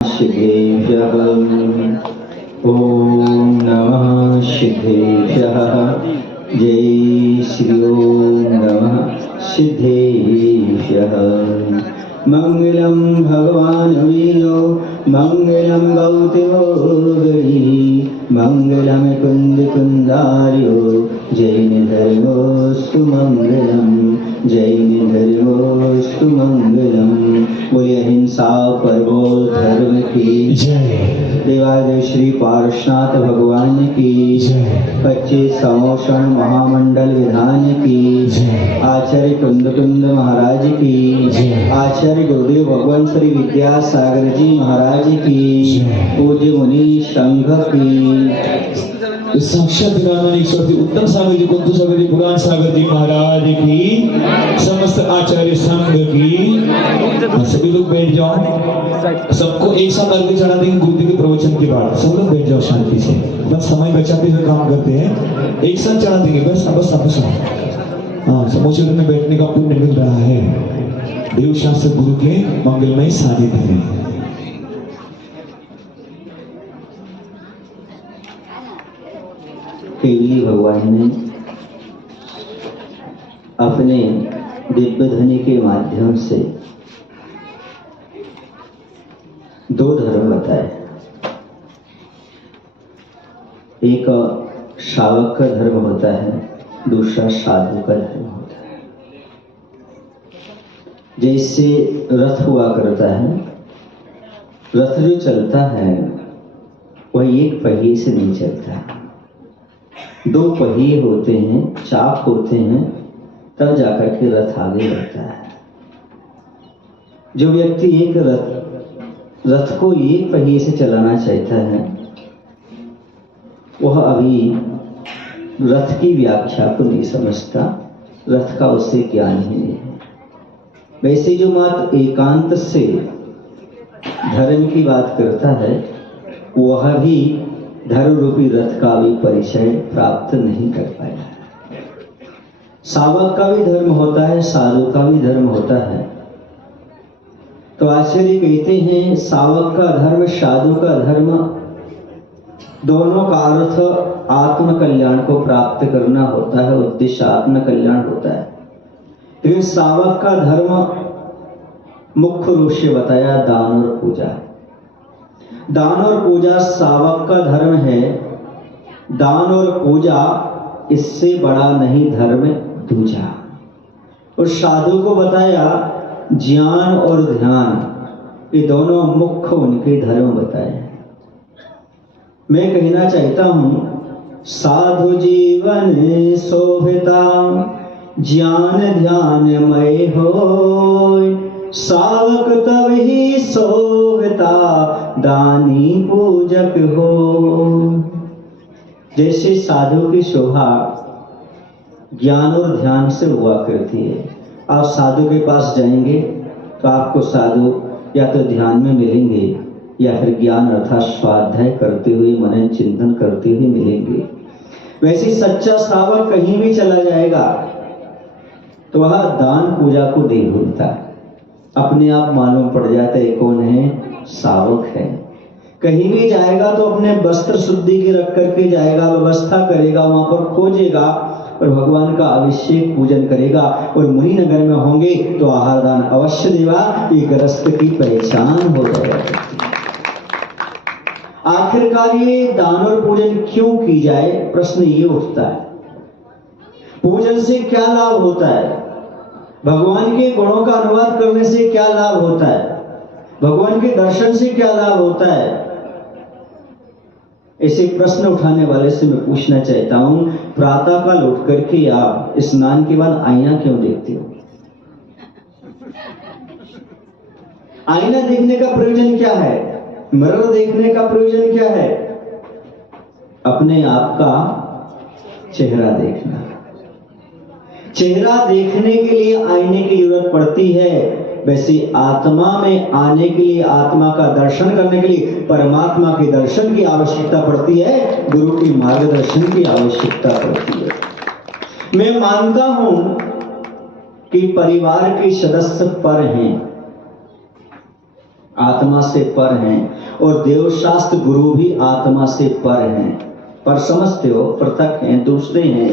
सिद्धेभ्यः ॐ नमः सिद्धेभ्यः। जय श्री ओम नमः सिद्धेभ्यः। मंगलम भगवान वीरो मंगलम गौतमोदरी मंगलम कुंद कुंदार्यो जैन धर्मोस्तु मंगलम जैन धर्मोस्तु मंगलम। बोलिए अहिंसा परमो धर्म की जय। देवादेव श्री पार्श्वनाथ भगवान की जय। 25 समोषण महामंडल विधान की जय। आचार्य कुंद कुंद महाराज की जय। आचार्य गुरुदेव भगवान श्री विद्यासागर जी महाराज की जय। पूज्य मुनि संघ की साक्षात उत्तम सागर जी कुंतु सागर जी पुराण सागर जी महाराज की समस्त आचार्य संघ की। सभी लोग बैठ जाओ। सबको एक साथ अर्घ्य चढ़ा देंगे गुरु जी के प्रवचन के बाद। सब लोग बैठ जाओ शांति से। बस समय बचाते हुए काम करते हैं। एक साथ चढ़ा देंगे बस बस बस। हाँ समूचे में बैठने का पुण्य मिल रहा है। देव शास्त्र गुरु के मंगलमय सानिध्य में। केवली भगवान ने अपने दिव्य ध्वनि के माध्यम से 2 धर्म बताए। एक शावक का धर्म होता है, दूसरा साधु का धर्म होता है। जैसे रथ हुआ करता है, रथ जो चलता है वह एक पहिए से नहीं चलता है, 2 पहिए होते हैं, चाक होते हैं, तब जाकर के रथ आगे बढ़ता है। जो व्यक्ति एक रथ को एक पहिए से चलाना चाहता है वह अभी रथ की व्याख्या को नहीं समझता, रथ का उससे ज्ञान ही नहीं है। वैसे जो मात्र एकांत से धर्म की बात करता है वह भी धर्म रूपी रथ का भी परिचय प्राप्त नहीं कर पाया। सावक का भी धर्म होता है, साधु का भी धर्म होता है। तो आचार्य कहते हैं सावक का धर्म साधु का धर्म दोनों का अर्थ आत्म कल्याण को प्राप्त करना होता है, उद्देश्य आत्म कल्याण होता है। लेकिन सावक का धर्म मुख्य रूप से बताया दान और पूजा। दान और पूजा सावक का धर्म है। दान और पूजा इससे बड़ा नहीं धर्म दूजा। और साधु को बताया ज्ञान और ध्यान, ये दोनों मुख्य उनके धर्म बताए। मैं कहना चाहता हूं साधु जीवन शोभिता ज्ञान ध्यान मय होय। सावक तब ही शोभिता दानी पूजक हो। जैसे साधु की शोभा ज्ञान और ध्यान से हुआ करती है। आप साधु के पास जाएंगे तो आपको साधु या तो ध्यान में मिलेंगे या फिर ज्ञान अर्थात स्वाध्याय करते हुए मनन चिंतन करते हुए मिलेंगे। वैसे सच्चा सावक कहीं भी चला जाएगा तो वह दान पूजा को नहीं भूलता, अपने आप मालूम पड़ जाता है कौन है, सावक है। कहीं भी जाएगा तो अपने वस्त्र शुद्धि के रख करके जाएगा, व्यवस्था करेगा, वहां पर खोजेगा और भगवान का अभिषेक पूजन करेगा। और मुनि नगर में होंगे तो आहार दान अवश्य देगा। ये गृहस्थ की पहचान हो जाएगा। आखिरकार ये दान और पूजन क्यों की जाए, प्रश्न ये उठता है। पूजन से क्या लाभ होता है, भगवान के गुणों का अनुवाद करने से क्या लाभ होता है, भगवान के दर्शन से क्या लाभ होता है। ऐसे प्रश्न उठाने वाले से मैं पूछना चाहता हूं, प्रातः काल उठ करके आप स्नान के बाद आईना क्यों देखते हो? आईना देखने का प्रयोजन क्या है, मिरर देखने का प्रयोजन क्या है? अपने आप का चेहरा देखना। चेहरा देखने के लिए आईने की जरूरत पड़ती है। वैसे आत्मा में आने के लिए, आत्मा का दर्शन करने के लिए परमात्मा के दर्शन की आवश्यकता पड़ती है, गुरु की मार्गदर्शन की आवश्यकता पड़ती है। मैं मानता हूं कि परिवार के सदस्य पर हैं, आत्मा से पर हैं, और देवशास्त्र गुरु भी आत्मा से पर हैं। पर समझते हो, पृथक हैं, दूसरे हैं।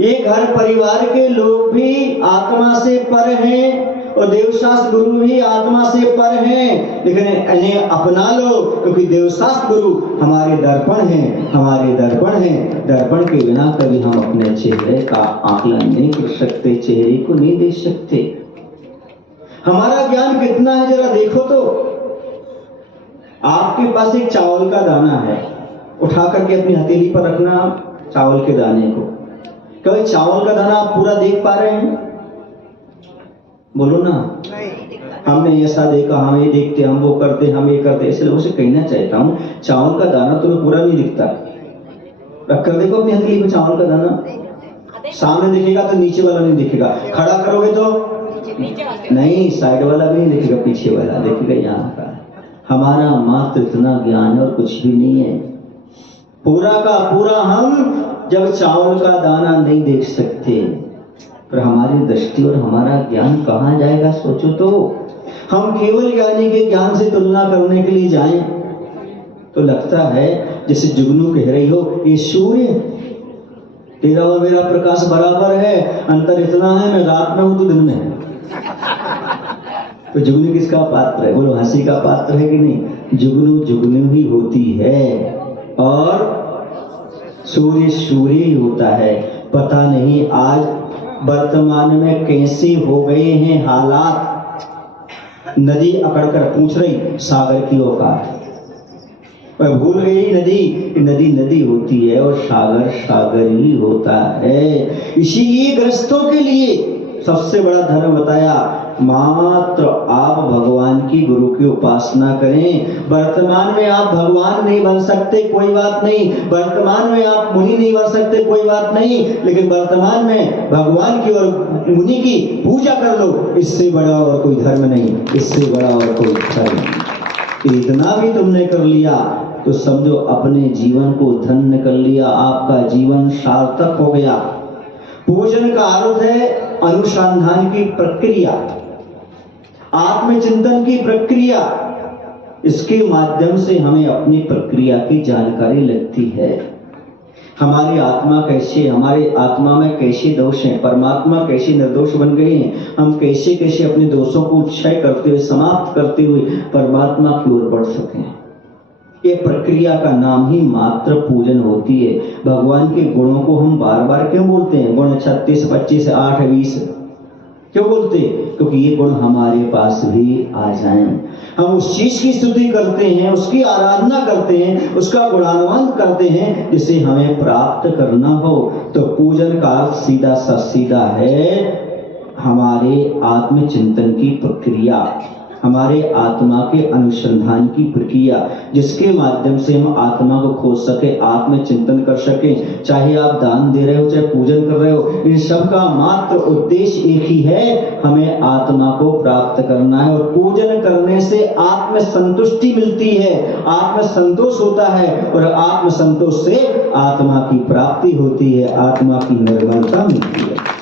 ये घर परिवार के लोग भी आत्मा से पर हैं और देवशास्त्र गुरु भी आत्मा से पर हैं, लेकिन इन्हें अपना लो, क्योंकि देवशास्त्र गुरु हमारे दर्पण हैं, हमारे दर्पण हैं। दर्पण के बिना कभी हम अपने चेहरे का आकलन नहीं कर सकते, चेहरे को नहीं देख सकते। हमारा ज्ञान कितना है जरा देखो तो। आपके पास एक चावल का दाना है, उठा करके अपनी हथेली पर रखना चावल के दाने को। कभी चावल का दाना आप पूरा देख पा रहे हैं? बोलो ना। हमने ऐसा देखा, हम ये देखते, हम वो करते, हम ये करते। ऐसे लोगों से कहना चाहता हूं, चावल का दाना तुम्हें पूरा नहीं दिखता। रख कर देखो अपनी हथेली में चावल का दाना, सामने दिखेगा तो नीचे वाला नहीं दिखेगा, खड़ा करोगे तो नहीं, साइड वाला भी नहीं दिखेगा, पीछे वाला दिखेगा, यहाँ का। हमारा मात्र इतना ज्ञान है और कुछ भी नहीं है। पूरा का पूरा हम जब चावल का दाना नहीं देख सकते, पर हमारी दृष्टि और हमारा ज्ञान कहाँ जाएगा सोचो तो। हम केवल ज्ञानी के ज्ञान से तुलना करने के लिए जाएं तो लगता है जैसे जुगनू कह रही हो, ये सूर्य तेरा और मेरा प्रकाश बराबर है, अंतर इतना है मैं रात में हूं तो दिन में है। तो जुगनू किसका पात्र है? बोलो, हंसी का पात्र है कि नहीं? जुगनू जुगनू ही होती है और सूर्य सूर्य ही होता है। पता नहीं आज वर्तमान में कैसे हो गए हैं हालात। नदी अकड़ कर पूछ रही सागर की औकात, पर भूल गई नदी, नदी नदी होती है और सागर सागर ही होता है। इसीलिए गृहस्थों के लिए सबसे बड़ा धर्म बताया, मात्र आप भगवान की गुरु की उपासना करें। वर्तमान में आप भगवान नहीं बन सकते, कोई बात नहीं। वर्तमान में आप मुनि नहीं बन सकते, कोई बात नहीं, लेकिन वर्तमान में भगवान की और मुनि की पूजा कर लो। इससे बड़ा और कोई धर्म नहीं, इससे बड़ा और कोई धर्म नहीं। इतना भी तुमने कर लिया तो समझो अपने जीवन को धन्य कर लिया, आपका जीवन सार्थक हो गया। पूजन का अर्थ है अनुसंधान की प्रक्रिया, आत्मचिंतन की प्रक्रिया। इसके माध्यम से हमें अपनी प्रक्रिया की जानकारी लगती है। हमारी आत्मा कैसे, हमारे आत्मा में कैसे दोष हैं, परमात्मा कैसे निर्दोष बन गए हैं, हम कैसे कैसे अपने दोषों को क्षय करते हुए, समाप्त करते हुए परमात्मा की ओर बढ़ सकें। ये प्रक्रिया का नाम ही मात्र पूजन होती है। भगवान के गुणों को हम बार बार क्यों बोलते हैं? गुण 36, 25, 8, 20 क्यों बोलते? क्योंकि ये गुण हमारे पास भी आ जाएं। हम उस चीज की स्तुति करते हैं, उसकी आराधना करते हैं, उसका गुणानुवाद करते हैं जिसे हमें प्राप्त करना हो। तो पूजन का अर्थ सीधा सा सीधा है हमारे आत्मचिंतन की प्रक्रिया, हमारे आत्मा के अनुसंधान की प्रक्रिया, जिसके माध्यम से हम आत्मा को खोज सके, आत्मचिंतन कर सके। चाहे आप दान दे रहे हो, चाहे पूजन कर रहे हो, इन सब का मात्र उद्देश्य एक ही है, हमें आत्मा को प्राप्त करना है। और पूजन करने से आत्म संतुष्टि मिलती है, आत्म संतोष होता है, और आत्म संतोष से आत्मा की प्राप्ति होती है, आत्मा की निर्मलता मिलती है।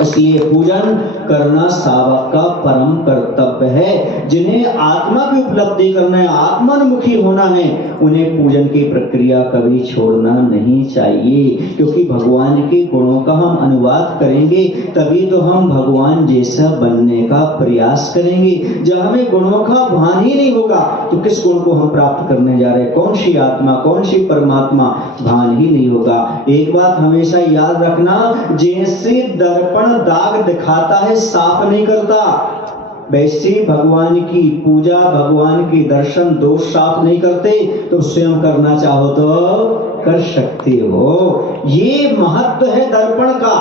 इसलिए पूजन करना सावक का परम कर्तव्य है। जिन्हें आत्मा की उपलब्धि करना है, आत्मानुमुखी होना है, उन्हें पूजन की प्रक्रिया कभी छोड़ना नहीं चाहिए। क्योंकि भगवान के गुणों का हम अनुवाद करेंगे तभी तो हम भगवान जैसा बनने का प्रयास करेंगे। जब हमें गुणों का भान ही नहीं होगा तो किस गुण को हम प्राप्त करने जा रहे हैं? कौन सी आत्मा, कौन सी परमात्मा, भान ही नहीं होगा। एक बात हमेशा याद रखना, जैसे दर्पण दाग दिखाता है, साफ नहीं करता, वैसे भगवान की पूजा, भगवान के दर्शन दोष साफ नहीं करते। तो स्वयं करना चाहो तो कर सकते हो। ये महत्व है दर्पण का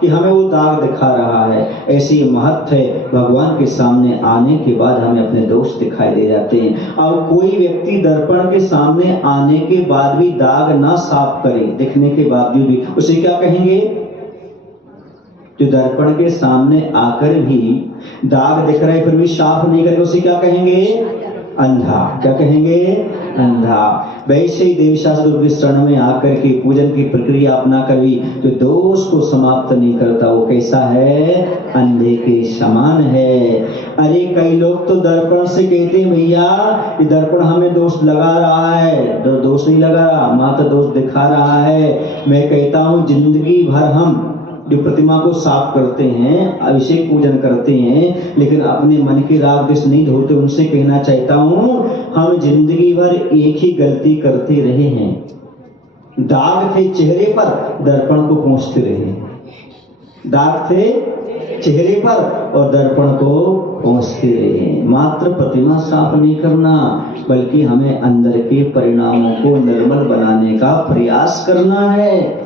कि हमें वो दाग दिखा रहा है। ऐसे ही महत्व है भगवान के सामने आने के बाद हमें अपने दोष दिखाई दे जाते हैं। अब कोई व्यक्ति दर्पण के सामने आने के बाद भी दाग ना साफ करे, दिखने के बावजूद भी, उसे क्या कहेंगे? जो दर्पण के सामने आकर भी दाग दिख रहे फिर भी साफ नहीं करे, उसे क्या कहेंगे? अंधा। क्या कहेंगे? अंधा। वैसे ही देवी शास्त्र के शरण में आकर के पूजन की प्रक्रिया अपना कभी जो दोष को समाप्त नहीं करता वो कैसा है, अंधे के समान है। अरे कई लोग तो दर्पण से कहते हैं भैया कि दर्पण हमें दोष लगा रहा है, दोष नहीं लगा रहा, मात्र दोष दिखा रहा है। मैं कहता हूँ जिंदगी भर हम जो प्रतिमा को साफ करते हैं, अभिषेक पूजन करते हैं, लेकिन अपने मन के राग द्वेष नहीं धोते, उनसे कहना चाहता हूँ हम जिंदगी भर एक ही गलती करते रहे हैं। दाग थे चेहरे पर, दर्पण को पोंछते रहे। दाग थे चेहरे पर और दर्पण को पोंछते रहे। मात्र प्रतिमा साफ नहीं करना, बल्कि हमें अंदर के परिणामों को निर्मल बनाने का प्रयास करना है।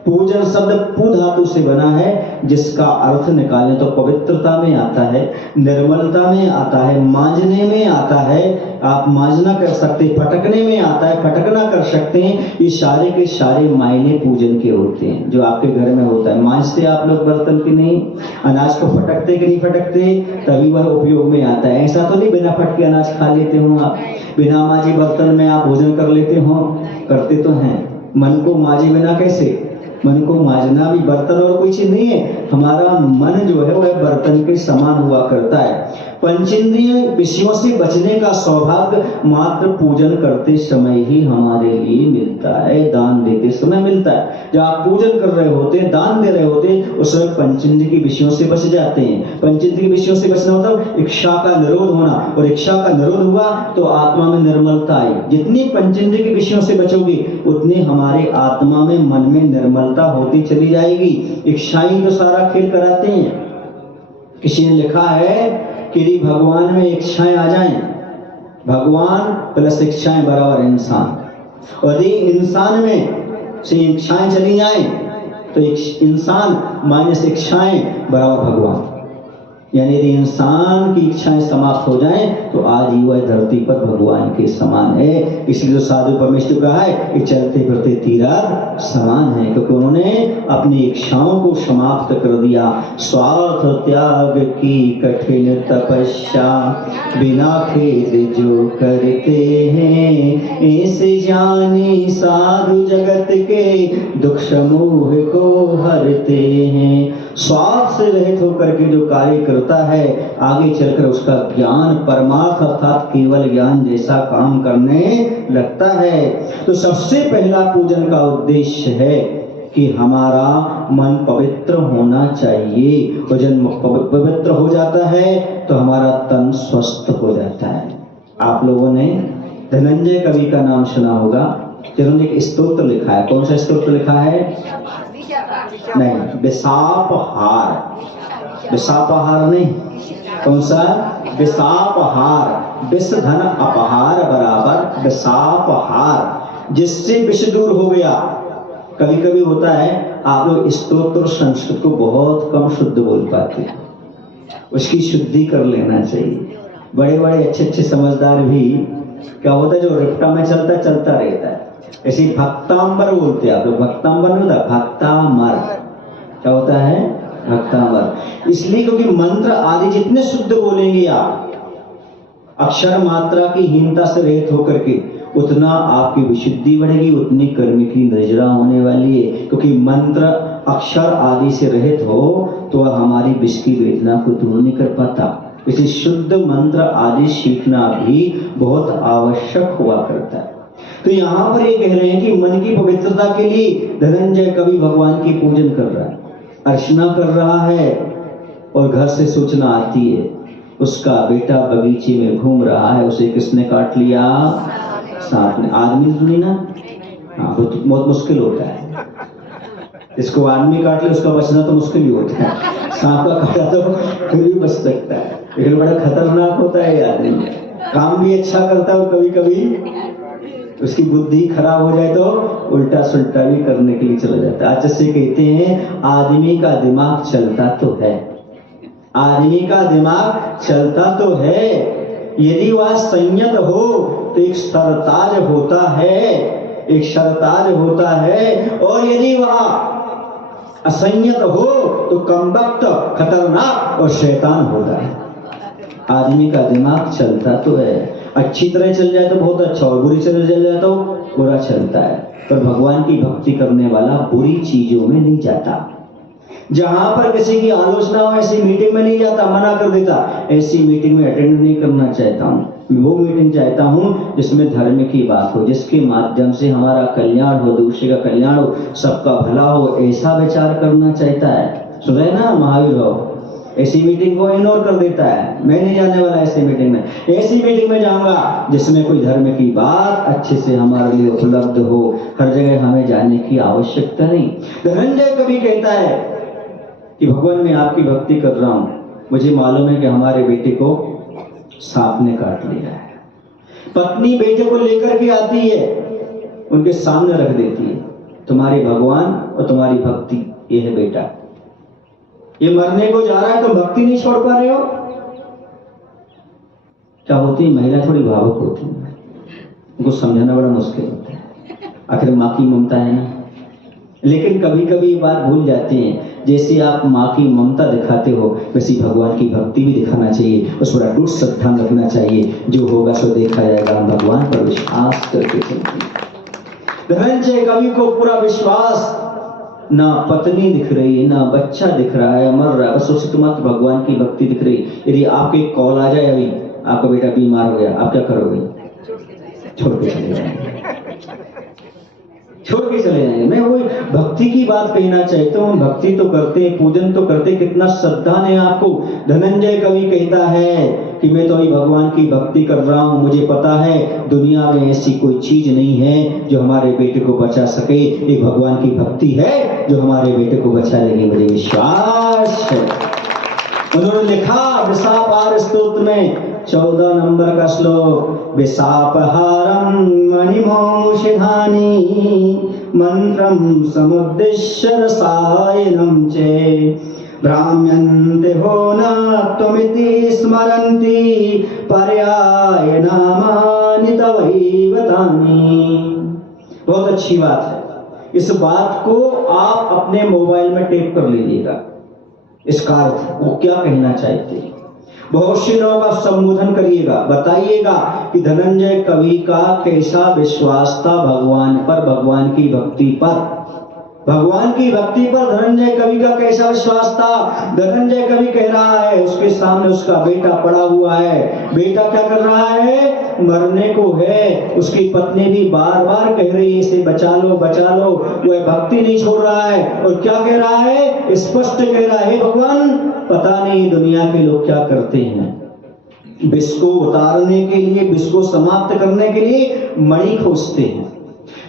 पूजन शब्द पू धातु से बना है, जिसका अर्थ निकालें तो पवित्रता में आता है, निर्मलता में आता है, मांजने में आता है। आप मांजना कर सकते हैं, फटकने में आता है, फटकना कर सकते हैं। ये सारे के सारे मायने पूजन के होते हैं जो आपके घर में होता है। मांजते आप लोग बर्तन की नहीं, अनाज को फटकते कि नहीं फटकते, तभी वह उपयोग में आता है। ऐसा तो नहीं बिना फटके अनाज खा लेते हो आप, बिना मांजे बर्तन में आप भोजन कर लेते हो, करते तो हैं। मन को मांजे बिना कैसे, मन को मांजना भी बर्तन और कोई चीज नहीं है। हमारा मन जो है वह बर्तन के समान हुआ करता है। पंचेंद्रिय विषयों से बचने का सौभाग्य मात्र पूजन करते समय ही हमारे लिए मिलता है, दान देते समय मिलता है। जब आप पूजन कर रहे होते, दान दे रहे होते, उस समय पंचेंद्रिय के विषयों से बच जाते हैं। पंचेंद्रिय के विषयों से बचना मतलब इच्छा का निरोध होना, और इच्छा का निरोध हुआ तो आत्मा में निर्मलता आई। जितनी पंचेंद्रिय के विषयों से बचोगे उतनी हमारे आत्मा में, मन में निर्मलता होती चली जाएगी। इच्छाएं तो सारा खेल कराते हैं। किसी ने लिखा है कि भगवान में इच्छाएं आ जाएं, भगवान प्लस इच्छाएं बराबर इंसान, और यदि इंसान में से इच्छाएं चली जाएं तो इंसान माइनस इच्छाएं बराबर भगवान। यानी यदि इंसान की इच्छाएं समाप्त हो जाएं तो आज ही वह धरती पर भगवान के समान है। इसलिए जो साधु परमेश्वर कहा है कि चलते फिरते तीरथ समान है, क्योंकि उन्होंने अपनी इच्छाओं को समाप्त कर दिया। स्वार्थ त्याग की कठिन तपस्या बिना खेद जो करते हैं, ऐसे जाने साधु जगत के दुख समूह को हरते हैं। स्वार्थ से रहित होकर के जो कार्य करता है, आगे चलकर उसका ज्ञान परमार्थ अर्थात केवल ज्ञान जैसा काम करने लगता है। तो सबसे पहला पूजन का उद्देश्य है कि हमारा मन पवित्र होना चाहिए, और जब पवित्र हो जाता है तो हमारा तन स्वस्थ हो जाता है। आप लोगों ने धनंजय कवि का नाम सुना होगा, जिन्होंने एक स्तोत्र लिखा है। कौन सा स्तोत्र लिखा है? नहीं, विषापहार। विषापहार नहीं, कौन सा? विषापहार। विष धन अपहार बराबर विषापहार, जिससे विष दूर हो गया। कभी कभी होता है आप लोग स्तोत्र संस्कृत को बहुत कम शुद्ध बोल पाते हैं, उसकी शुद्धि कर लेना चाहिए। बड़े बड़े अच्छे अच्छे समझदार भी क्या होता है, जो रिप्टा में चलता रहता है। ऐसे भक्तांबर बोलते हैं आप लोग, भक्तांबर नहीं होता, भक्तामर। क्या होता है? भक्तामर। इसलिए क्योंकि मंत्र आदि जितने शुद्ध बोलेंगे आप, अक्षर मात्रा की हीनता से रहित होकर के, उतना आपकी विशुद्धि बढ़ेगी, उतनी कर्म की नजरा होने वाली है। क्योंकि मंत्र अक्षर आदि से रहित हो तो वह हमारी विष की वेदना को दूर नहीं कर पाता। इसलिए शुद्ध मंत्र आदि सीखना भी बहुत आवश्यक हुआ करता है। तो यहाँ पर ये कह रहे हैं कि मन की पवित्रता के लिए धनंजय कवि भगवान की पूजन कर रहा है, अर्चना कर रहा है, और घर से सूचना आती है उसका बेटा बगीचे में घूम रहा है, उसे किसने काट लिया? सांप ने। आदमी तो नहीं ना, हाँ, बहुत मुश्किल होता है। इसको आदमी काट ले उसका बचना तो मुश्किल ही होता है, सांप का काटा तो फिर भी बच सकता है, लेकिन बड़ा खतरनाक होता है ये आदमी। काम भी अच्छा करता है और कभी कभी उसकी बुद्धि खराब हो जाए तो उल्टा सुल्टा भी करने के लिए चला जाता है। आज जैसे कहते हैं आदमी का दिमाग चलता तो है, आदमी का दिमाग चलता तो है, यदि वह संयत हो तो एक सरताज होता है, एक सरताज होता है, और यदि वह असंयत हो तो कमबख्त, खतरनाक और शैतान होता है। आदमी का दिमाग चलता तो है। अच्छी तरह चल जाए तो बहुत अच्छा, और बुरी तरह चल जाए तो बुरा चलता है। पर भगवान की भक्ति करने वाला बुरी चीजों में नहीं जाता। जहां पर किसी की आलोचना हो ऐसी मीटिंग में नहीं जाता, मना कर देता, ऐसी मीटिंग में अटेंड नहीं करना चाहता हूं। वो मीटिंग चाहता हूं जिसमें धर्म की बात हो, जिसके माध्यम से हमारा कल्याण हो, दूसरे का कल्याण हो, सबका भला हो, ऐसा विचार करना चाहता है। सुने ना महावीर भाव, ऐसी मीटिंग को इग्नोर कर देता है, मैं नहीं जाने वाला ऐसी मीटिंग में। ऐसी मीटिंग में जाऊंगा जिसमें कोई धर्म की बात अच्छे से हमारे लिए उपलब्ध हो। हर जगह हमें जाने की आवश्यकता नहीं। धनंजय कभी कहता है कि भगवान मैं आपकी भक्ति कर रहा हूं, मुझे मालूम है कि हमारे बेटे को सांप ने काट लिया है। पत्नी बेटे को लेकर के आती है, उनके सामने रख देती है, तुम्हारे भगवान और तुम्हारी भक्ति ये है बेटा, ये मरने को जा रहा है, तुम भक्ति नहीं छोड़ पा रहे हो। क्या होती है, महिला थोड़ी भावुक होती है, उनको समझाना बड़ा मुश्किल होता है, आखिर माँ की ममता है ना। लेकिन कभी कभी बात भूल जाते हैं, जैसे आप माँ की ममता दिखाते हो वैसे भगवान की भक्ति भी दिखाना चाहिए, उस पर अटूट श्रद्धा रखना चाहिए। जो होगा सो देखा जाएगा, हम भगवान पर विश्वास करके चलते। धनंजय कवि को पूरा विश्वास, ना पत्नी दिख रही है, ना बच्चा दिख रहा है, मर रहा है, बस उसके मत भगवान की भक्ति दिख रही। यदि आपके कॉल आ जाए, अभी आपका बेटा बीमार हो गया, आप क्या करोगे? छोड़ के चले जाएंगे, छोड़ के चले जाएंगे। मैं वही भक्ति की बात कहना चाहता हूँ। भक्ति तो करते, पूजन तो करते, कितना श्रद्धा है आपको। धनंजय कवि कहता है कि मैं तो अभी भगवान की भक्ति कर रहा हूँ, मुझे पता है दुनिया में ऐसी कोई चीज नहीं है जो हमारे बेटे को बचा सके। एक भगवान की भक्ति है जो हमारे बेटे को बचा लेगी, मुझे विश्वास है। उन्होंने लिखा विशापार स्तोत्र में 14 नंबर का श्लोक, विशापहारम मणिमौषधानि मंत्रम समुद्दिश्य रसायनम चे भ्राम्यन्ते हो न त्वमिति स्मरन्ति पर्याय नामानि तवैव तानि। बहुत अच्छी बात है। इस बात को आप अपने मोबाइल में टेप कर लीजिएगा। इसका अर्थ वो क्या कहना चाहते हैं, बहुत से लोगों का संबोधन करिएगा, बताइएगा कि धनंजय कवि का कैसा विश्वास था भगवान पर, भगवान की भक्ति पर। भगवान की भक्ति पर धनंजय कवि का कैसा विश्वास था। धनंजय कवि कह रहा है, उसके सामने उसका बेटा पड़ा हुआ है, बेटा क्या कर रहा है, मरने को है। उसकी पत्नी भी बार बार कह रही है इसे बचा लो बचा लो, वह भक्ति नहीं छोड़ रहा है। और क्या कह रहा है, स्पष्ट कह रहा है, भगवान पता नहीं दुनिया के लोग क्या करते हैं, विष को उतारने के लिए, विष को समाप्त करने के लिए मणि खोजते हैं,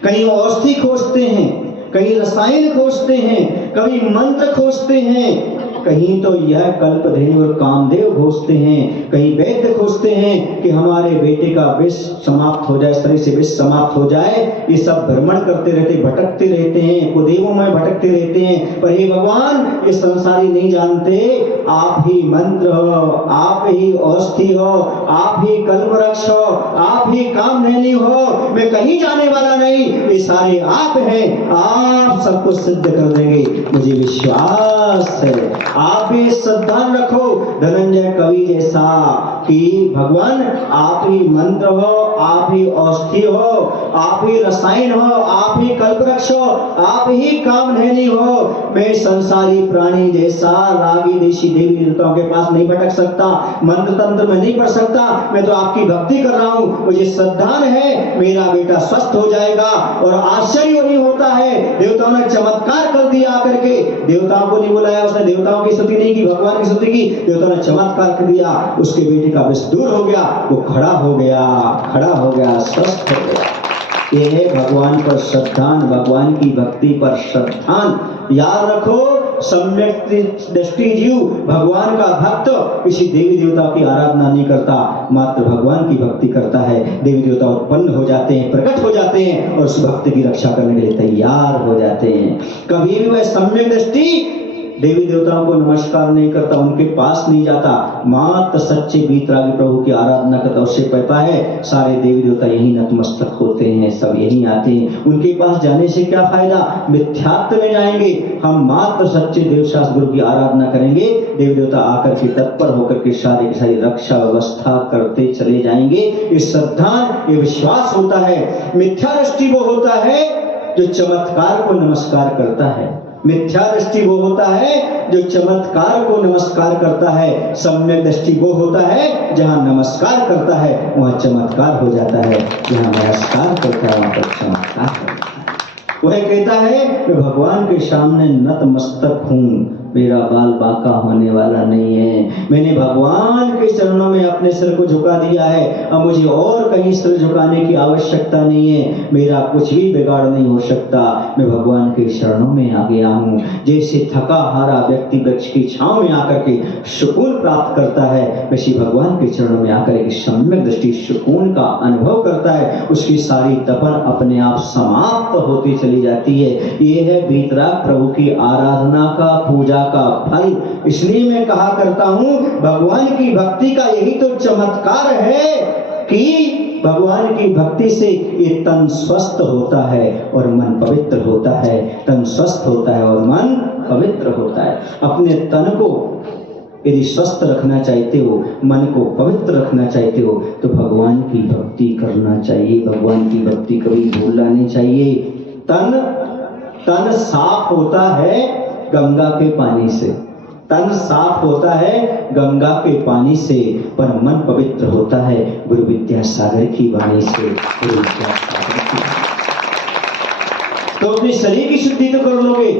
कहीं औषधि खोजते हैं, कहीं रसायन खोजते हैं, कभी मंत्र खोजते हैं, कहीं तो यह कल्पधेनु और कामदेव खोजते हैं, कहीं वैद्य खोजते हैं कि हमारे बेटे का विष समाप्त हो जाए, शरीर से विष समाप्त हो जाए। ये सब भ्रमण करते रहते, भटकते रहते हैं, कुदेवों में भटकते रहते हैं। पर हे भगवान, ये संसारी नहीं जानते आप ही मंत्र हो, आप ही औषधि हो, आप ही कल्पवृक्ष हो, आप ही कामधेनु हो। मैं कहीं जाने वाला नहीं, ये सारे आप हैं, आप सबको सिद्ध कर देंगे, मुझे विश्वास है। आप भी श्रद्धा रखो धनंजय कवि जैसा कि भगवान आप ही मंत्र हो, आप ही औषधि हो, आप ही रसायन हो, आप ही कल्पवृक्ष हो, आप ही कामधेनु हो। मैं संसारी प्राणी जैसा रागी देशी देवी देवताओं के पास नहीं भटक सकता, मंत्र तंत्र में नहीं पढ़ सकता। मैं तो आपकी भक्ति कर रहा हूँ, मुझे श्रद्धा है, मेरा बेटा स्वस्थ हो जाएगा। और आश्चर्य वही होता है, देवताओं ने चमत्कार कर दिया आकर के। देवताओं को नहीं बुलाया उसने, देवताओं की स्तुति नहीं की, भगवान की स्तुति की। देवताओं ने चमत्कार कर दिया, उसके बेटे का विष दूर हो गया, वो खड़ा हो गया, स्वस्थ हो गया। ये है भगवान पर श्रद्धान, भगवान की भक्ति पर श्रद्धान। याद रखो, सम्यक दृष्टि जीव भगवान का भक्त किसी देवी देवता की आराधना नहीं करता, मात्र भगवान की भक्ति करता है। देवी देवता उत्पन्न हो जाते हैं, प्रकट हो जाते हैं और उस भक्त की रक्षा करने के लिए तैयार हो जाते हैं। कभी भी वह सम्यक दृष्टि देवी देवताओं को नमस्कार नहीं करता, उनके पास नहीं जाता, मात्र सच्चे वीतरागी प्रभु की आराधना करता, उससे पता है सारे देवी देवता यही नतमस्तक होते हैं, सब यही आते हैं। उनके पास जाने से क्या फायदा, मिथ्यात्व में जाएंगे। हम मात्र सच्चे देवशास्त्र गुरु की आराधना करेंगे, देवी देवता आकर के तत्पर होकर के सारी की सारी रक्षा व्यवस्था करते चले जाएंगे। ये श्रद्धा, ये विश्वास होता है। मिथ्या दृष्टि वो होता है जो चमत्कार को नमस्कार करता है। मिथ्या दृष्टि वो होता है जो चमत्कार को नमस्कार करता है। सम्यक दृष्टि वो होता है जहां नमस्कार करता है वहां चमत्कार हो जाता है, जहां नमस्कार करता है वहां पर चमत्कार होता है। वह कहता है मैं भगवान के सामने नतमस्तक हूं, मेरा बाल बांका होने वाला नहीं है। मैंने भगवान के चरणों में अपने सिर को झुका दिया है, अब मुझे और कहीं सिर झुकाने की आवश्यकता नहीं है। मेरा कुछ भी बिगाड़ नहीं हो सकता, मैं भगवान के चरणों में आ गया हूँ। जैसे थका हारा व्यक्ति वृक्ष की छांव में आकर के सुकून प्राप्त करता है, वैसे भगवान के चरणों में आकर के सम्यक दृष्टि सुकून का अनुभव करता है। उसकी सारी तपन अपने आप समाप्त होती चली जाती है। ये है वीतराग प्रभु की आराधना का, पूजा का फल। इसलिए मैं कहा करता हूं भगवान की भक्ति का यही तो चमत्कार है कि भगवान की भक्ति से ये तन स्वस्थ होता है और मन पवित्र होता है। तन स्वस्थ होता है और मन पवित्र होता है। अपने तन को यदि स्वस्थ रखना चाहते हो, मन को पवित्र रखना चाहते हो, तो भगवान की भक्ति करना चाहिए। भगवान की भक्ति कभी भूलना नहीं चाहिए। तन साफ होता है गंगा के पानी से, तन साफ होता है गंगा के पानी से, पर मन पवित्र होता है गुरु विद्यासागर की वाणी से। गुरु विद्यासागर की, तो अपने शरीर की शुद्धि तो कर लोगे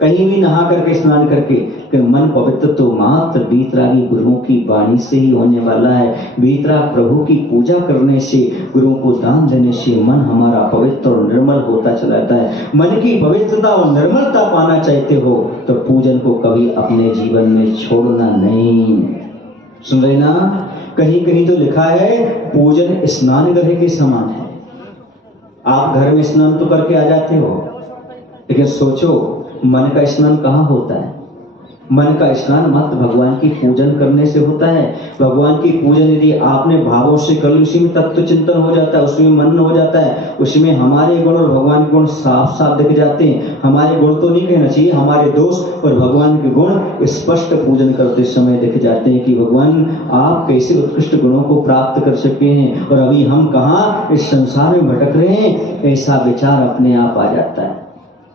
कहीं भी नहा करके, स्नान करके, कि मन पवित्र तो मात्र वीतरागी गुरुओं की वाणी से ही होने वाला है। वीतराग प्रभु की पूजा करने से, गुरुओं को दान देने से मन हमारा पवित्र और निर्मल होता चला जाता है। मन की पवित्रता और निर्मलता पाना चाहते हो तो पूजन को कभी अपने जीवन में छोड़ना नहीं। सुन रहे ना, कहीं कहीं तो लिखा है पूजन स्नान गृह के समान है। आप घर में स्नान तो करके आ जाते हो, लेकिन सोचो मन का स्नान कहाँ होता है? मन का स्नान मात्र भगवान की पूजन करने से होता है। भगवान की पूजन यदि आपने भावों से कर ली, उसी में तत्व चिंतन हो जाता है, उसमें मनन हो जाता है, उसमें हमारे गुण और भगवान के गुण साफ साफ दिख जाते हैं। हमारे गुण तो नहीं कहना चाहिए, हमारे दोष और भगवान के गुण स्पष्ट पूजन करते समय दिख जाते हैं कि भगवान आप कैसे उत्कृष्ट गुणों को प्राप्त कर सके हैं और अभी हम कहाँ इस संसार में भटक रहे हैं, ऐसा विचार अपने आप आ जाता है।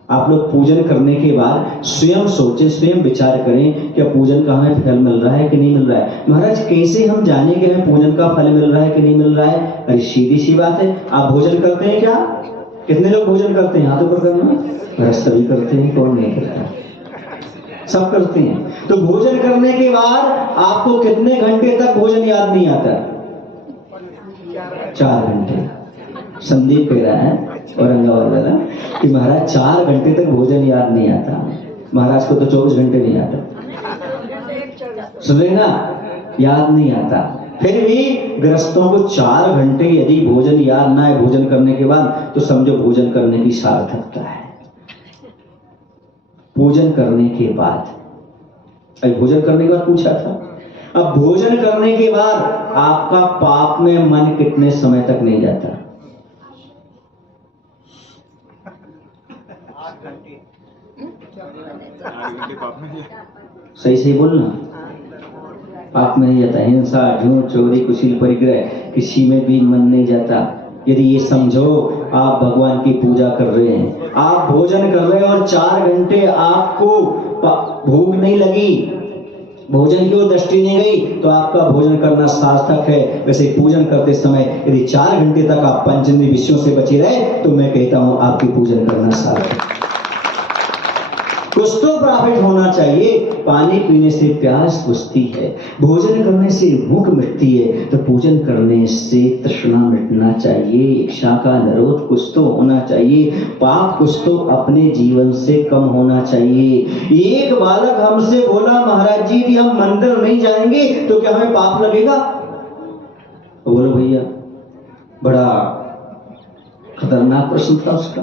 आप लोग पूजन करने के बाद स्वयं सोचें, स्वयं विचार करें क्या पूजन का हमें फल मिल रहा है कि नहीं मिल रहा है। महाराज कैसे हम जाने कि हमें पूजन का फल मिल रहा है कि नहीं मिल रहा है? अरे सीधी सी बात है, आप भोजन करते हैं क्या? कितने लोग भोजन करते हैं? हाथ ऊपर करना। सभी करते हैं, कौन नहीं करता? सब करते हैं। तो भोजन करने के बाद आपको कितने घंटे तक भोजन याद नहीं आता? 4 घंटे। संदीप कह रहा है औरंगाबाद वाला कि महाराज 4 घंटे तक भोजन याद नहीं आता। महाराज को तो 24 घंटे नहीं आता। सुन रहे ना, याद नहीं आता। फिर भी गृहस्थों को 4 घंटे यदि भोजन याद ना है भोजन करने के बाद, तो समझो भोजन करने की सार्थकता है। भोजन करने के बाद, अभी भोजन करने के बाद पूछा था, अब भोजन करने के बाद आपका पाप में मन कितने समय तक नहीं जाता? 8 घंटे। सही सही बोलना, पाप में नहीं जाता। हिंसा, झूठ, चोरी, कुशील, परिग्रह, किसी में भी मन नहीं जाता। यदि ये समझो आप भगवान की पूजा कर रहे हैं, आप भोजन कर रहे हैं और 4 घंटे आपको भूख नहीं लगी, भोजन की ओर दृष्टि नहीं गई, तो आपका भोजन करना सार्थक है। वैसे पूजन करते समय यदि 4 घंटे तक आप पंचेंद्रिय विषयों से बचे रहे, तो मैं कहता हूं आपकी पूजन करना सार्थक है। कुछ तो प्रॉफिट होना चाहिए। पानी पीने से प्यास बुझती है, भोजन करने से भूख मिटती है, तो पूजन करने से तृष्णा मिटना चाहिए, इच्छा का निरोध कुछ तो होना चाहिए, पाप कुछ तो अपने जीवन से कम होना चाहिए। एक बालक हमसे बोला महाराज जी यदि हम मंदिर नहीं जाएंगे तो क्या हमें पाप लगेगा? बोलो भैया, बड़ा खतरनाक प्रश्न था उसका।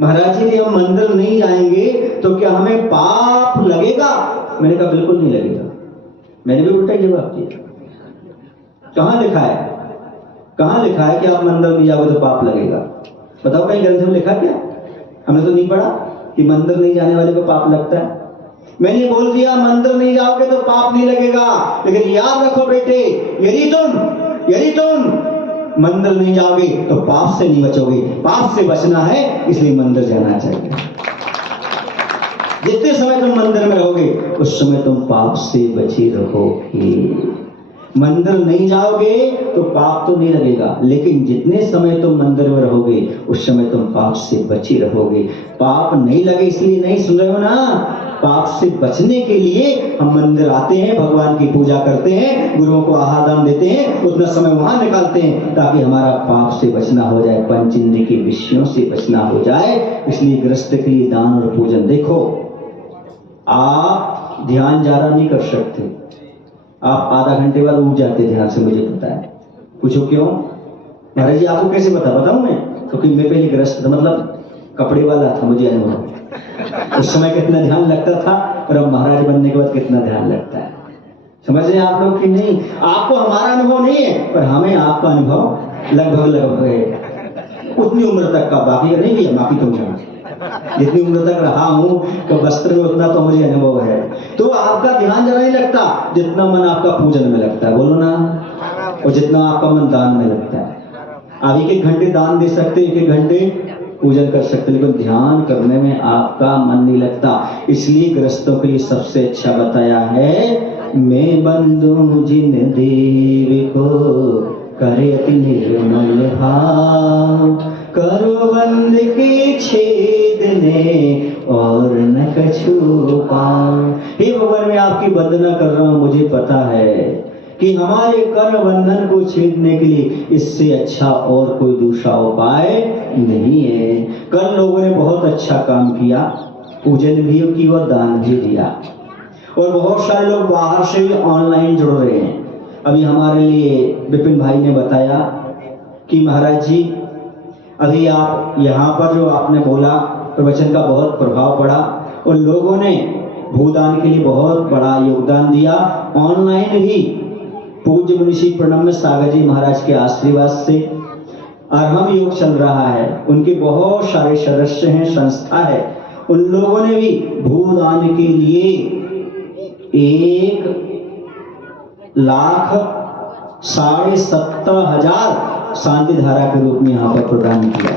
महाराज जी हम मंदिर नहीं जाएंगे तो क्या हमें पाप लगेगा? मैंने कहा बिल्कुल नहीं लगेगा। मैंने भी उल्टा ही जवाब दिया। कहां लिखा है, कहां लिखा है कि आप मंदिर नहीं जाओगे तो पाप लगेगा? बताओ कहीं ग्रंथ में लिखा क्या? हमने तो नहीं पढ़ा कि मंदिर नहीं जाने वाले को पाप लगता है। मैंने बोल दिया मंदिर नहीं जाओगे तो पाप नहीं लगेगा, लेकिन याद रखो बेटे, यदि तुम मंदिर नहीं जाओगे तो पाप से नहीं बचोगे। पाप से बचना है इसलिए मंदिर जाना चाहिए। जितने समय तुम मंदिर में रहोगे उस समय तुम पाप से बचे रहोगे। मंदिर नहीं जाओगे तो पाप तो नहीं लगेगा, लेकिन जितने समय तुम मंदिर में रहोगे उस समय तुम पाप से बचे रहोगे। पाप नहीं लगे इसलिए नहीं सुन रहे हो ना, पाप से बचने के लिए हम मंदिर आते हैं, भगवान की पूजा करते हैं, गुरुओं को आहार दान देते हैं, उतना समय वहां निकालते हैं ताकि हमारा पाप से बचना हो जाए, पंच इंद्रिय के विषयों से बचना हो जाए। इसलिए गृहस्थ के लिए दान और पूजन। देखो आप ध्यान ज्यादा नहीं कर सकते, आप आधा घंटे बाद उठ जाते ध्यान से, मुझे पता है। पूछो क्यों? महाराज जी आपको कैसे बताऊं मैं? क्योंकि मैं पहले गृहस्थ था, मतलब कपड़े वाला था, मुझे अनुभव। उस समय कितना ध्यान लगता था और अब महाराज बनने के बाद कितना ध्यान लगता है। समझ रहे हैं आप लोग कि नहीं? आपको हमारा अनुभव नहीं है पर हमें आपका अनुभव लगभग है। उतनी उम्र तक का, बाकी नहीं किया, बाकी तुम जानो। जितनी उम्र तक रहा हूं तो वस्त्र में उतना तो मुझे अनुभव है। तो आपका ध्यान जरा नहीं लगता जितना मन आपका पूजन में लगता है, बोलो ना, और जितना आपका मन दान में लगता है। आप 1-1 घंटे दान दे सकते, 1-1 घंटे पूजन कर सकते, लेकिन ध्यान करने में आपका मन नहीं लगता। इसलिए गृहस्थों के लिए सबसे अच्छा बताया है, मैं बंधु जिन देव को करे अति निर्मल भाव, करो बंद के छेदने और न कछु पाओ। हे भगवान, मैं आपकी वंदना कर रहा हूं, मुझे पता है कि हमारे कर बंधन को छेदने के लिए इससे अच्छा और कोई दूसरा उपाय नहीं है। कल लोगों ने बहुत अच्छा काम किया, पूजन भी की और दान भी दिया, और बहुत सारे लोग बाहर से भी ऑनलाइन जुड़ रहे हैं। अभी हमारे लिए विपिन भाई ने बताया कि महाराज जी अभी आप यहाँ पर जो आपने बोला प्रवचन का बहुत प्रभाव पड़ा और लोगों ने भूदान के लिए बहुत बड़ा योगदान दिया। ऑनलाइन भी पूज्य मुनिषी प्रणम्य सागर जी महाराज के आशीर्वाद से अरहम योग चल रहा है, उनके बहुत सारे सदस्य हैं, संस्था है, उन लोगों ने भी भूदान के लिए 1,70,000 शांति धारा के रूप में यहाँ पर प्रदान किया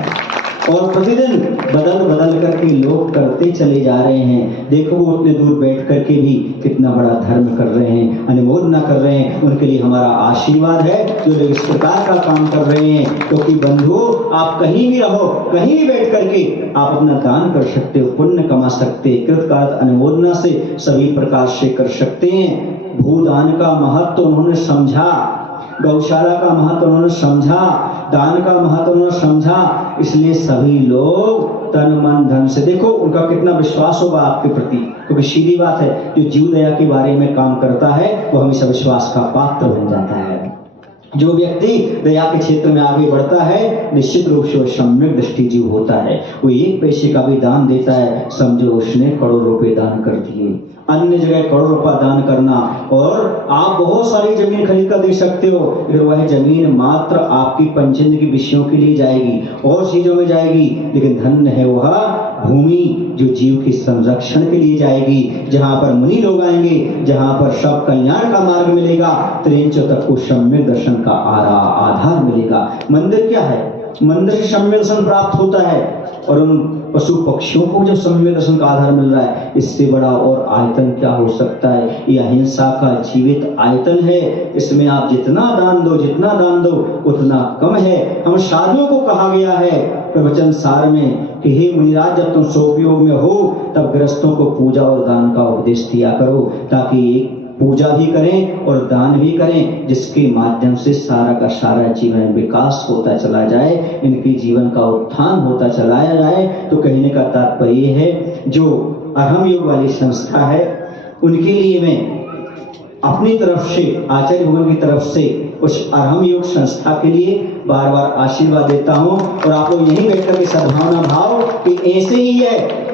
और प्रतिदिन बदल करके लोग करते चले जा रहे हैं। देखो वो उतने दूर बैठ करके भी कितना बड़ा धर्म कर रहे हैं, अनुमोदना कर रहे हैं। उनके लिए हमारा आशीर्वाद है जो लोग इस प्रकार का काम कर रहे हैं। क्योंकि बंधु आप कहीं भी रहो, कहीं भी बैठ करके आप अपना दान कर सकते हो, पुण्य कमा सकते हैं, कृतकार्य अनुमोदना से सभी प्रकार से कर सकते हैं। भूदान का महत्व उन्होंने समझा, गौशाला का महत्व उन्होंने समझा, दान का महत्व उन्होंने समझा, इसलिए सभी लोग तन मन धन से, देखो उनका कितना विश्वास होगा आपके प्रति। क्योंकि सीधी बात है, जो जीव दया के बारे में काम करता है वो हमेशा विश्वास का पात्र बन जाता है। जो व्यक्ति दया के क्षेत्र में आगे बढ़ता है निश्चित रूप से वो सम्यक दृष्टि जीव होता है। वो 1 पैसे का भी दान देता है, समझो उसने करोड़ रुपए दान कर दिए। अन्य जगह करोड़ रुपया दान करना, और आप बहुत सारी जमीन खरीद कर दे सकते हो, लेकिन वह जमीन मात्र आपकी पंचेंद्र के विषयों के लिए जाएगी और चीजों में जाएगी, लेकिन धन है वह भूमि जो जीव के संरक्षण के लिए जाएगी, जहां पर मुनि लोग आएंगे, जहां पर सब कल्याण का मार्ग मिलेगा, त्रिंचों तक को सम्यक दर्शन का आधार मिलेगा। मंदिर क्या है? मंदिर से सम्यक दर्शन प्राप्त होता है और उन पशु पक्षियों को जो सम्यक दर्शन का आधार मिल रहा है, इससे बड़ा और आयतन क्या हो सकता है? ये अहिंसा का जीवित आयतन है। इसमें आप जितना दान दो उतना कम है। हम साधुओं को कहा गया है प्रवचन सार में कि हे मुनिराज, जब तुम सोपयोग में हो तब गृहस्थों को पूजा और दान का उपदेश दिया करो, ताकि एक पूजा भी करें और दान भी करें, जिसके माध्यम से सारा का सारा जीवन विकास होता चला जाए, इनके जीवन का उत्थान होता चला जाए। तो कहने का तात्पर्य है, जो अरहम योग वाली संस्था है उनके लिए मैं अपनी तरफ से, आचार्य भगवान की तरफ से उस अरहम योग संस्था के लिए बार बार आशीर्वाद देता हूँ। और आप लोग यही बैठ करके सद्भावना भाव कि ऐसे ही है,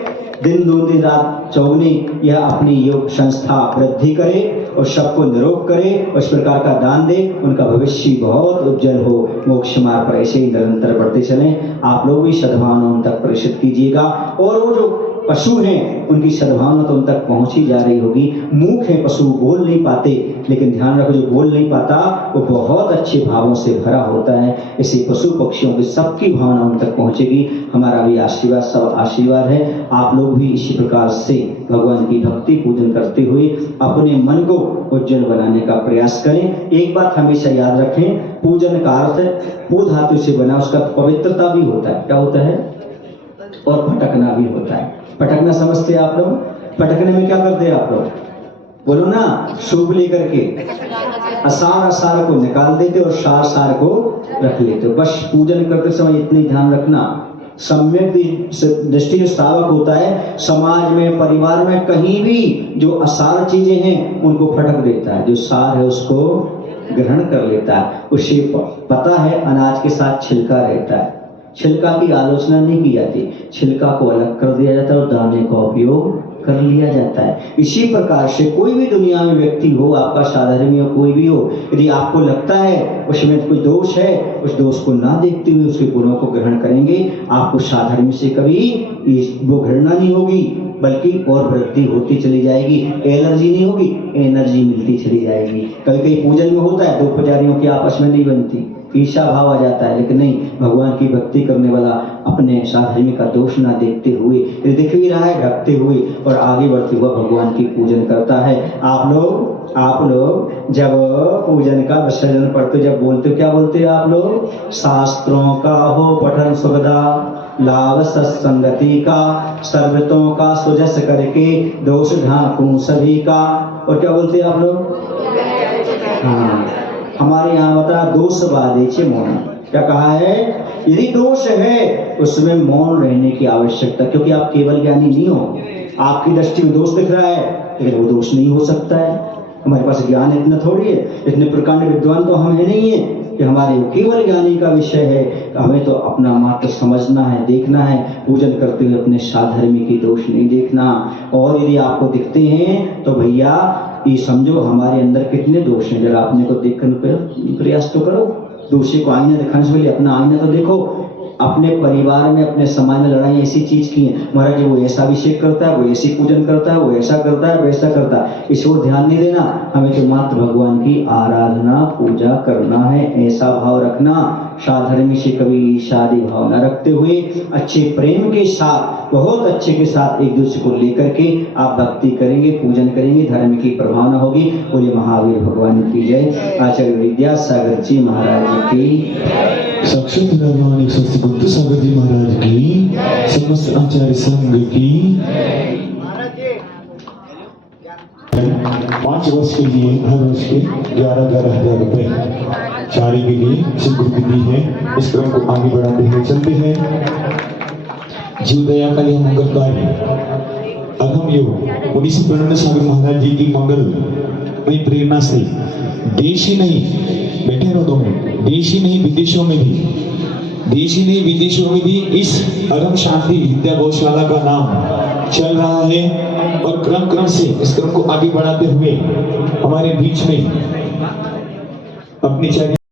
दिन दूनी रात चौगुनी यह अपनी योग संस्था वृद्धि करे और सबको निरोग करे और इस प्रकार का दान दे, उनका भविष्य बहुत उज्जवल हो, मोक्ष मार्ग पर ऐसे ही निरंतर बढ़ते चलें। आप लोग भी सद्भावना उन तक प्रेषित कीजिएगा। और वो जो पशु हैं उनकी सद्भावना तो उन तक पहुंची जा रही होगी। मूक है पशु, बोल नहीं पाते, लेकिन ध्यान रखो जो बोल नहीं पाता वो बहुत अच्छे भावों से भरा होता है। इसी पशु पक्षियों की सबकी भावना उन तक पहुंचेगी। हमारा भी आशीर्वाद सब आशीर्वाद है। आप लोग भी इसी प्रकार से भगवान की भक्ति पूजन करते हुए अपने मन को उज्जवल बनाने का प्रयास करें। एक बात हमेशा याद रखें, पूजन का अर्थ पू धातु से बना, उसका पवित्रता भी होता है। क्या होता है? और फटकना भी होता है। फटकना समझते हैं आप लोग? फटकने में क्या करते हैं आप लोग? बोलो ना, शुभ लेकर के असार असार को निकाल देते और सार सार को रख लेते। बस पूजन करते समय इतनी ध्यान रखना, सम्यक दृष्टि जो श्रावक होता है समाज में परिवार में कहीं भी जो असार चीजें हैं उनको फटक देता है, जो सार है उसको ग्रहण कर लेता है। उसे पता है अनाज के साथ छिलका रहता है, छिलका की आलोचना नहीं की जाती, छिलका को अलग कर दिया जाता है और दाने का उपयोग कर लिया जाता है। इसी प्रकार से कोई भी दुनिया में व्यक्ति हो, आपका साधर्मी हो, कोई भी हो, यदि आपको लगता है उसमें कोई दोष है, उस दोष को ना देखते हुए उसके गुणों को ग्रहण करेंगे, आपको साधर्मी से कभी वो घृणा नहीं होगी, बल्कि और वृद्धि होती चली जाएगी। एलर्जी नहीं होगी, एनर्जी मिलती चली जाएगी। कभी कभी पूजन में होता है, दो पुजारियों की आपस में नहीं बनती, ईर्ष्या भाव आ जाता है, लेकिन नहीं, भगवान की भक्ति करने वाला अपने साधर्मी का दोष ना देखते हुए, दिख भी रहा है ढकते हुए और आगे बढ़ते हुए भगवान की पूजन करता है। आप लोग जब पूजन का विसर्जन पढ़ते, जब बोलते, क्या बोलते हैं आप लोग? शास्त्रों का हो पठन सुखदा, लाभ सत्संगति का, सर्वतों का सुजस करके दोष ढांकूं सभी का। और क्या बोलते हैं आप लोग? हाँ, हमारे यहाँ बता दोष बाधे मौन। क्या कहा है? यदि दोष है उसमें मौन रहने की आवश्यकता, क्योंकि आप केवल ज्ञानी नहीं हो। आपकी दृष्टि में दोष दिख रहा है लेकिन वो दोष नहीं हो सकता है। हमारे पास ज्ञान इतना थोड़ी है, इतने प्रकांड विद्वान तो हम है नहीं है कि हमारे केवल ज्ञानी का विषय है। हमें तो अपना मात्र समझना है, देखना है, पूजन करते हुए अपने साधर्मी की दोष नहीं देखना। और यदि आपको दिखते हैं तो भैया ये समझो हमारे अंदर कितने दोष हैं, जरा अपने को देखने प्रयास तो करो। दूसरे को आईना दिखाने से पहले अपना आईना तो देखो। अपने परिवार में, अपने समाज में लड़ाई ऐसी चीज की है, महाराज वो ऐसा अभिषेक करता है, वो ऐसी पूजन करता है, वो ऐसा करता है, वैसा करता है, इस ओर ध्यान नहीं देना। हमें तो मात्र भगवान की आराधना पूजा करना है, ऐसा भाव रखना। साधर्मी से कभी शादी भाव न रखते हुए अच्छे प्रेम के साथ, बहुत अच्छे के साथ एक दूसरे को लेकर के आप भक्ति करेंगे, पूजन करेंगे, धर्म की प्रभावना होगी। बोले महावीर भगवान की जय। आचार्य विद्यासागर जी महाराज की, साक्षात भगवान बुद्ध सागर जी महाराज की, समस्त आचार्य संघ की। 5 वर्ष के लिए हर वर्ष के 11,000 रुपए चारे के लिए गुरु की दी है। इस क्रम को आगे बढ़ाते हुए चलते हैं। जीवदया का यह मंगल कार्य अधम योग मुनि प्रणन सागर महाराज जी की मंगल में प्रेरणा से देश ही नहीं, बैठे रहो 2 मिनट, देश ही नहीं विदेशों में भी इस अरम शांति विद्या गौशाला का नाम चल रहा है। और क्रम से इस क्रम को आगे बढ़ाते हुए हमारे बीच में अपनी